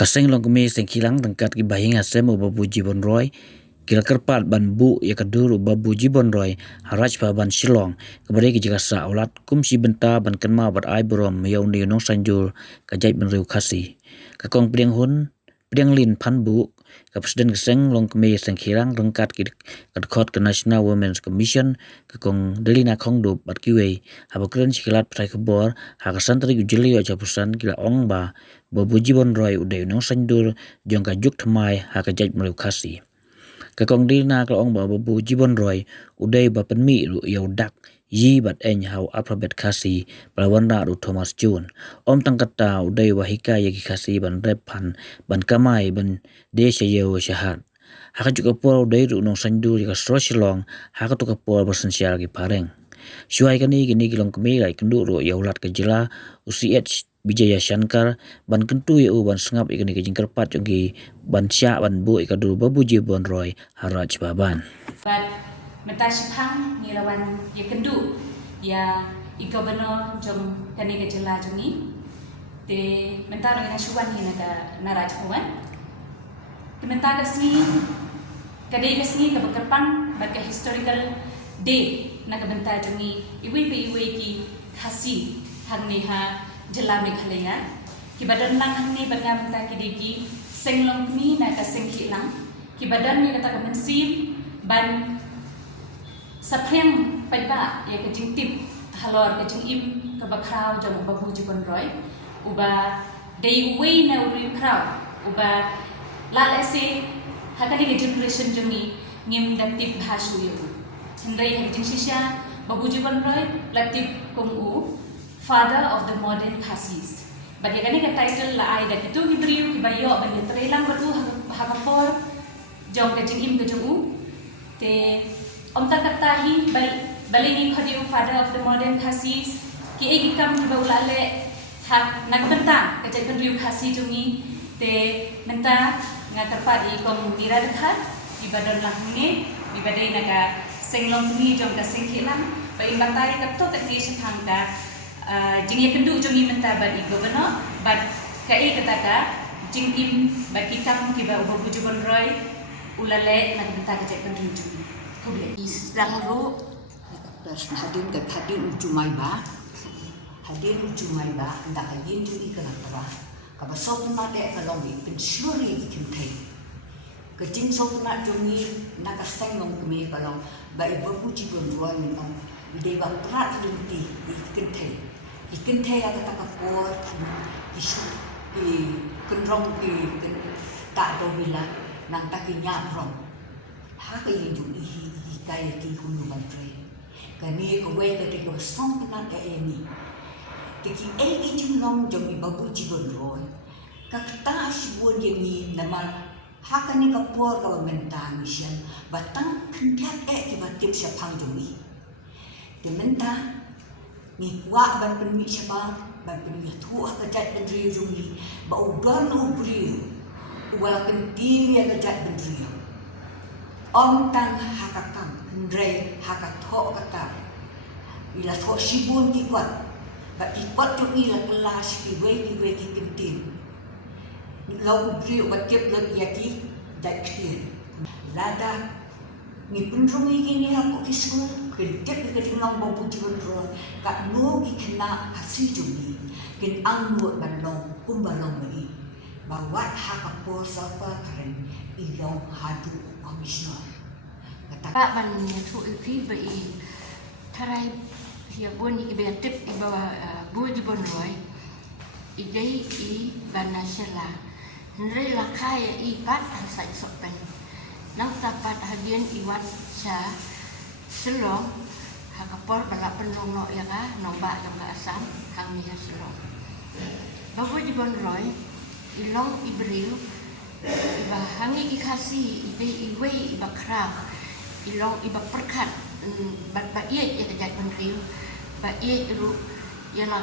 Kaseng long kemi seng kilang tengkat ki bahinga semo babu jibon roy kila kerpat ban bu ya keduru babu jibon roy haraj pa ban shilong kebari ki jika sa ulat kum si benta ban kenma bat ai brom yau ni nong sanjul kajai ban riu khasi kakong priang hun priang lin phan bu ka presiden keseng long kemi seng kilang tengkat ki kadkhot ke National Women's Commission kakong delina khongdu bat kiwe habakren sikilat prai kebor hakasan tari ujili aja pusan kila ong ba babu jibon roy udai nong sanjul jong ka juk thmai hakajai ban riu khasi kakong delina ka ong ba babu jibon roy udai ba penmi ru yau dak yi bat eny hau alphabet khasi prawanda ru Thomas June om tangkata udai wahika yaki khasi ban rep phan ban kamai ban de shayo shahat haka juga por udai ru nong sandu ka srosilong haka tu ka por bersensial ki pareng shuai kani gini kilong kemi lai kendu ru yaulat ke jila UCH Bijaya Shankar ban kentu yu ban sengap ikani ke jingkar pat jongi ban sya ban bu ikadu babu jibon roy haraj baban Menta Shipang Nirawan ya kendu ya i governor jom kani ke jela jongi te menta no ina shuban hina ka naraj bhawan te menta kasni kadai kasni ka bakarpang bat ka historical day na ka menta jongi iwi ki khasi hangni ha jela Meghalaya ki badan lang hangni banga menta ki degi senglong ni na ka sengki lang ki badan ni kata ka mensim ban sapreng paiba ya kejing tip halor kejing im ke bakrau jom babu jibon roy uba day way na uri krau uba la lese hakali ke generation jomi ngim dan tip bhasu yu hendai kejing shisha babu jibon roy latip kumu father of the modern khasis bagaimana ke title la ai da kitu gibriu ki bayo ban trelang batu hakapor jom kejing im kejing u te om takatahi balini khadiu father of the modern khasis ki egi kam ki baulale hak nagbenta kajai pendriu khasi jungi te menta ngakarpa di kom diradkha di badan lahne di badai naga senglong ni jom ka sengkilang ba imbatai kapto tak ni sethangka jingi kendu jungi menta ba di governor ba kai kataka jingim ba kitam ki ba ubu jubon roy ulale nagbenta kajai pendriu jungi Islang ro hadin kat hadin ujumai ba nda hadin ju ikana tara ka ba so na de ka long ipin surely kim thai ka jing so na jongi na ka sang long me ka long ba ibu ji bon roi min ong de ba prat linti ikin thai ka ta ka por isu ki kunrong ki ta do bila nang ta ki nya rong haka yin ju hi kai ki hunu mantre kani ko we ka te ko song na ka emi te ki e ki jing long jom i babu ji bon roy ka ta shibon ye ni nama haka ni ka por ka menta mission batang khat e ki batip sha phang ju ni te menta ni wa ban pen mi sha ba ban pen mi thu ka jat ben ri ju ni ba u don u bri wa kan ti ya ka jat ben ri om tang hakakam ndrei hakatho kata ila tho shibun ki kwat ba ki kwat tu ila kelas ki we ki kintin lau bri ba tip lak yaki dai ktir lada ni punrungi ki ni hako ki school ke tip ke dingang babu jibon ro ka no ki kena asi jumi kin ang no banong kumbalong mai ba wat hakapo sapa karen ilong hadu komisioner Pak ban thu ipi bai tharai hia bon i be tip i ba bu jibon roy i dei i banasela nrei la khai i pat sai sopen nang tapat hadian i wat cha selong hakapor bala penong no ya ka nomba yang ka asam kami ha selong babu jibon roy ilong ibril iba hangi ki khasi ibe iwe iba kra ilong iba perkat ba ye ya kajai penriu ba ye ru yana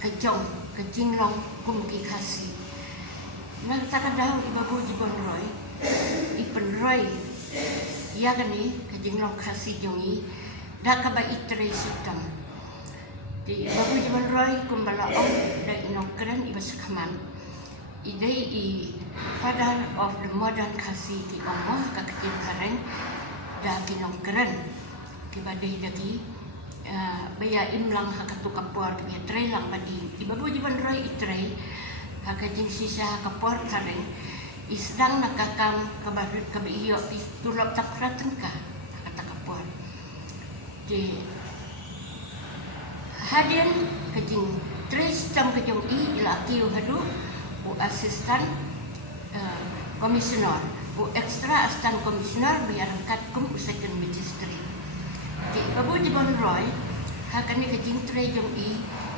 kejong kejinglong kum ki khasi na takadau iba bu jibon roy ipen roy ya gani kejinglong khasi jongi da ka ba itre sitam di babu jibon roy kum bala ong da inokran iba sekaman idai father of the modern kasi ti omo kakatin kareng da pinong keren kibadai dagi baya imlang hakatu kapor kaya tray lang padi ibabu jiban roy itray hakajing sisa kapor kareng isdang nakakam kabarut kabiyo ti tulap takratan ka kata kapor di hadian kajing trace tam kajong ilaki hadu u assistant komisioner u extra assistant komisioner biar angkat kum second magistrate di babu di Bon Roy hakani kajing tray jong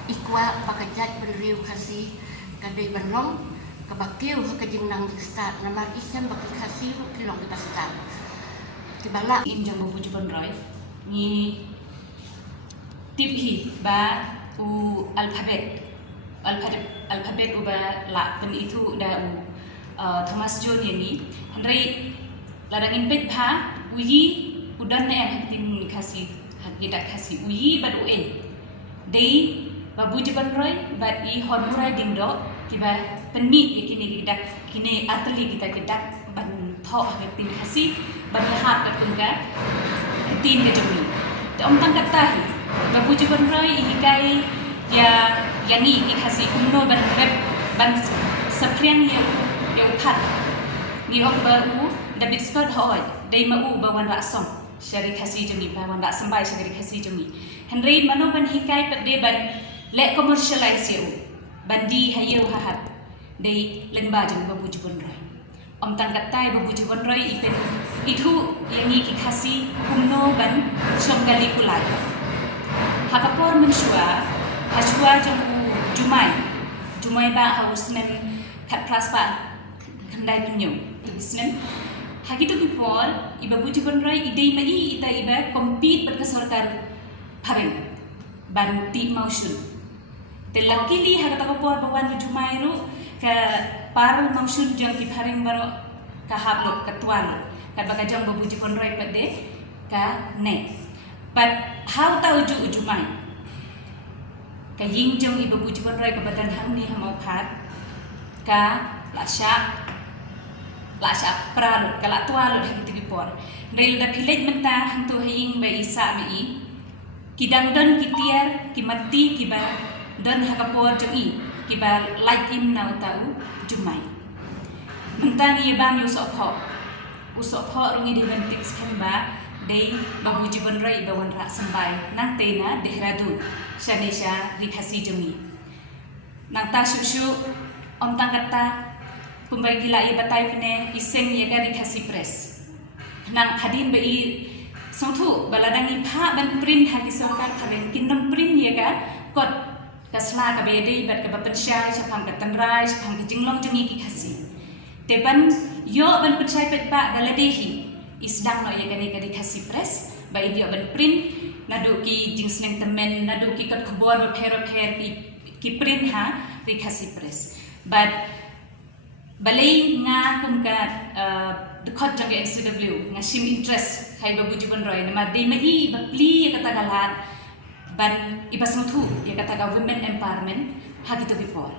ikwa pakajat benriu kasi kadai banlong kabakiu hakajing nang start namar isem baki kasi kilong kita start tibala im jang babu Bon Roy ni tiphi ba u alphabet uba la ben itu da u Thomas John yani Henry ladang impet pha uyi udan na hatin kasi hakidak kasi uyi bad uen dei babu Bon Roy bad I honmurai dingdo tiba penmi yakini kidak kini atli kita kidak ban tho hatin kasi ban hap katungga ketin ke jumi om tang katahi babu Bon Roy hikai ya yani ikasi umno ban rep ban saprian ya upat ni ok baru David Scott hoy dai mau bawan rasom syari kasi jumi bawan rak sambai syari kasi jumi Henry mano ban hikai pade ban le commercialize you bandi hayu hahat dai lenba jeng babu Bon Roy om tang katai babu Bon Roy ipen itu yani ikasi umno ban somgali kulai hakapor mensua hajua jumai ba haus men kat plaspa kandai penyu isnen hagitu before ibabu Bon Roy idei mai ita iba compete berkesorkar pareng banti mausun telakili hakata kapor bawan jumai ru ke paru mausun jang ki pareng baro ka hablo ketuan ka bagajang babu Bon Roy pade ka ne but how ta uju jumai kaying jong ibabu Bon Roy kebadan hang ni hamau phat ka lasya pralu kala tualu hang tibi por rel da philej menta hantu haying ba isa mi kidang don kitiar kimati kiba don hakapor jong kiba like im nau tau jumai mentang ia bam usopho rungi di bentik skemba dei babu Bon Roy bawan rak sambai nang tena Dehradun Shanesha rikasi jumi nang ta shushu om tang kata kumbai gila I batai pene iseng ye ga rikasi press nang hadin bei songthu baladang I pha ban print hagi songkar karen kindam print ye ga kot kasla ka be dei bat ka bapensyai chapang ka tangrai chapang ka jinglong jungi ki khasi teban yo ban pensyai pet ba galadehi isdang no ye gani gani kasi press ba idio ban print nadu ki jingsneng temen nadu ki kat khobor ba phero ki print ha ri kasi press but balai nga kumka dekhot jage NCW nga sim interest hai babu Bon Roy nama de mai ba pli kata galat ban ibasmutu ye kata ga women empowerment ha gitu before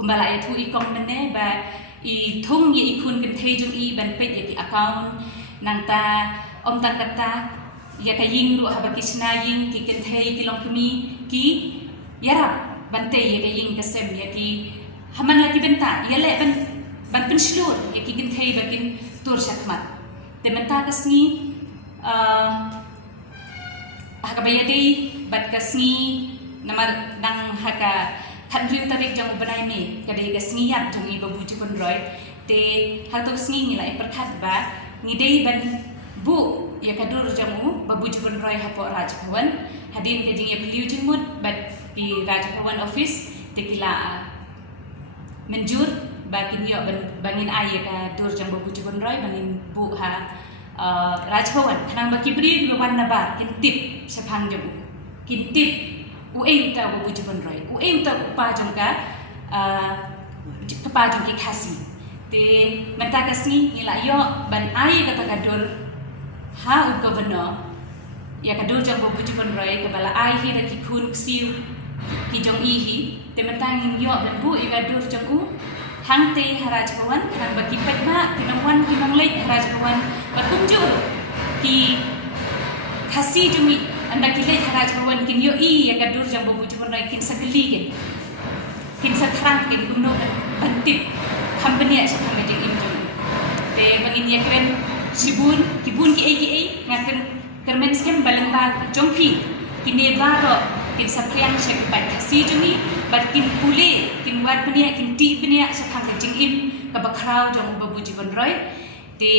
kumbala ya thu I comment ba I thung ye ikun ken thejung I ban pet ye ki account nangta om tang kata ya kaying ru haba kisna ying ki kenthe ki long kemi ki yarap bante ya kaying kasem ya ki haman lagi benta ya le ban penslur ya ki kenthe bakin tur syakmat te benta kasni haka bayadi bat kasni namar nang haka khandriu tarik jang banai me kadai kasni yap jang I babu Bon Roy te hato kasni nilai perkhat ba ngidei ban bu ya kadur jamu babu Bon Roy hapo Rajbhawan hadin kajing ya beliau jengmut bat di Rajbhawan office tekila menjur bakin yo bangin ay ka dur jang babu Bon Roy bangin bu ha Rajbhawan kanang bakibri bawan nabar kintip sapang jamu kintip uem ta babu Bon Roy uem ta pa jang ka pa jang ki khasi te menta kasni ila yo ban ai kata kadur ha governor ya kadur jang babu Bon Roy kabala ai hi ki khun siu ki jong I hi te menta ngin yo ban bu I kadur jang hang te haraj kawan hang bagi pedma kinongwan kinonglei haraj kawan berkunjung ki khasi jumi anda kilai haraj kawan kin yo I ya gadur jang bobu jumon rai kin sageli kin satrang kin gumno bantip company sa kamating injum te bangin ya kren sibun kibun ki ai ngaken kermen skem balengba jongpi kine baro kin sapriang sa kipat khasi jumi bat kin pule kin wat benia kin ti benia sa kamating im kabakrau jang bobu jibon roy te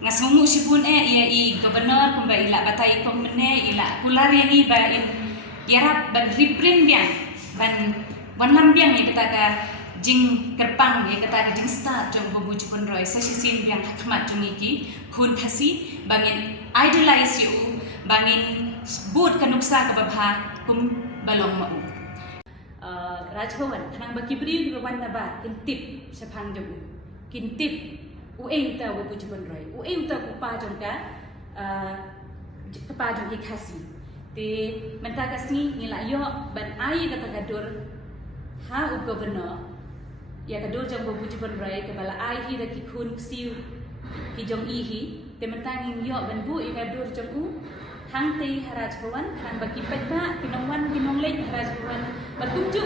ngasungu sibun ia I gubernur kumba ila batai komene ila kular yang I ba in yarap ban riprin biang ban wanlam biang ya kata ka jing kerpang ya kata ka jing start jong bobu jibon roy sa sisin biang hakmat jong iki kun khasi bangin idolize you bangin boot kanuksa ka babha kum balong mau Rajbawan kanang bakibri bawan naba kintip sa pangjong kintip ue uta bobu jibon roy ue uta kupa jong ka kepa jong khasi te menta kasni ngila yo ban ai kata gadur ha u governor ya gadur jong bobu jibon roy kebala ai hi da ki khun siu ki jong I hi te menta ngin yo ban bu I gadur jong u hang te haraj bawan hang baki pedba kinongwan kinonglei haraj bawan batunju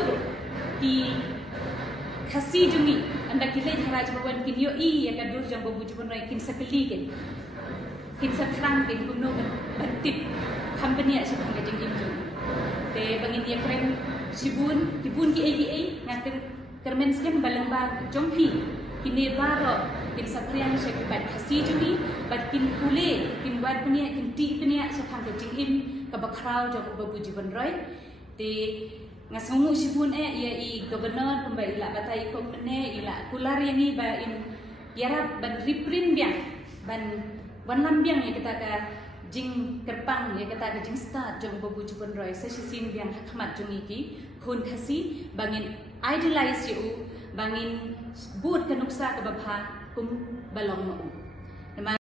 ki khasi jumi anda kilai haraj bawan kin yo I ya gadur jang bobu jibon rai kin sakeli kin satrang kin gumno bantip company sa kamating injum te bangin ya kren sibun kibun ki ai ngaken kermen skem balengba jongpi kine baro kin sapriang sa kipat khasi jumi bat kin pule kin wat benia kin ti benia sa kamating im kabakrau jang bobu jibon rai te ngasungu sibun ia I gubernur kumba ila batai komene ila kular yang I ba in yarap ban riprin biang ban wanlam biang ya kata ka jing kerpang ya kata ka jing start jong bobu jibon roy sa sisin biang hakmat jong iki kun khasi bangin idolize you bangin boot kanuksa ka babha kum balong mau